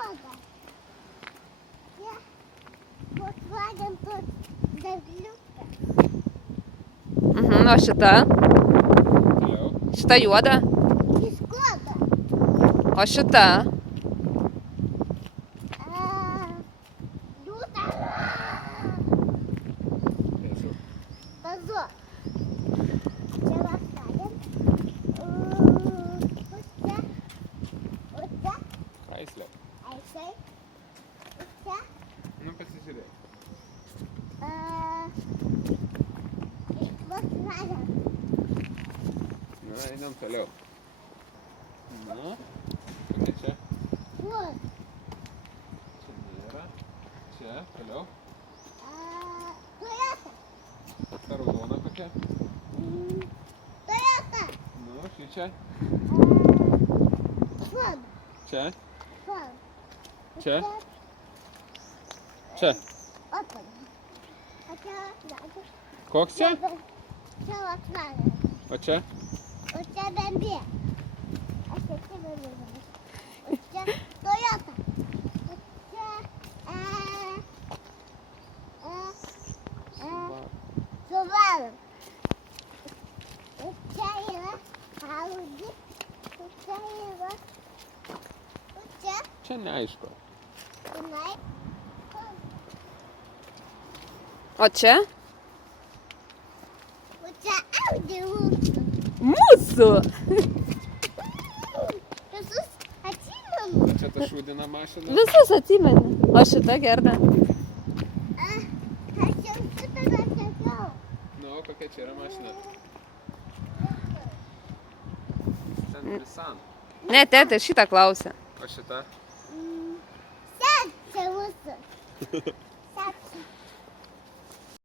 Škoda. Čia Volkswagen toks ženkliukas. O šita? Toliau. Šita juoda? Tai Škoda. O šita? Liūta. Tiesiog. Pazu. Čia Volkswagen. O čia? Chrysler. Aisai. O čia? Nu, pasižiūrėk. Volkswagen. Nu, einam toliau. Nu, kokia čia? Kur? Čia nėra. Čia, toliau. Toyota. Ta raudona kokia? Toyota. Nu, šį čia. Ford. Čia. Ford. Čia. Čia. Opel. O čia Volkswagen. Koks čia? Čia Volkswagen. O čia? O čia BMW. O čia BMW. O čia Toyota. O čia Subaru. O čia yra Audi. O čia yra. O čia Čia neaišku. jinai. O čia? O čia Audi mūsų. Mūsų! Visus atsimenu. O čia ta šūdina mašina. Visus atsimeni. O šita Gerda? Aš jau šitą dar sakiau. Nu, kokia čia yra mašina? Ten Nissan. Ne, tėtė, šitą klausia. O šita? Sekcija mūsų. Sekcija.